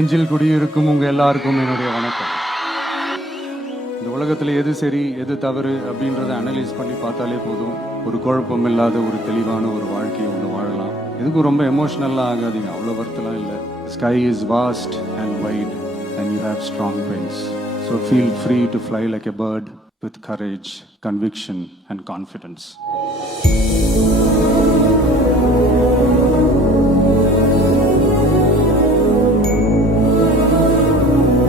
நெஞ்சில் குடியிருக்கும் உங்க எல்லாருக்கும் என்னுடைய வணக்கம். இந்த உலகத்துல எது சரி எது தவறு அப்படின்றத அனலைஸ் பண்ணி பார்த்தாலே போதும், ஒரு குழப்பம் இல்லாத ஒரு தெளிவான ஒரு வாழ்க்கையை ஒன்று வாழலாம். எதுக்கும் ரொம்ப எமோஷனல்லாம் ஆகாதீங்க, அவ்வளோ வருத்தலாம் இல்லை. Sky is vast and white and you have strong wings. So feel free to fly like a bird with courage, conviction and confidence.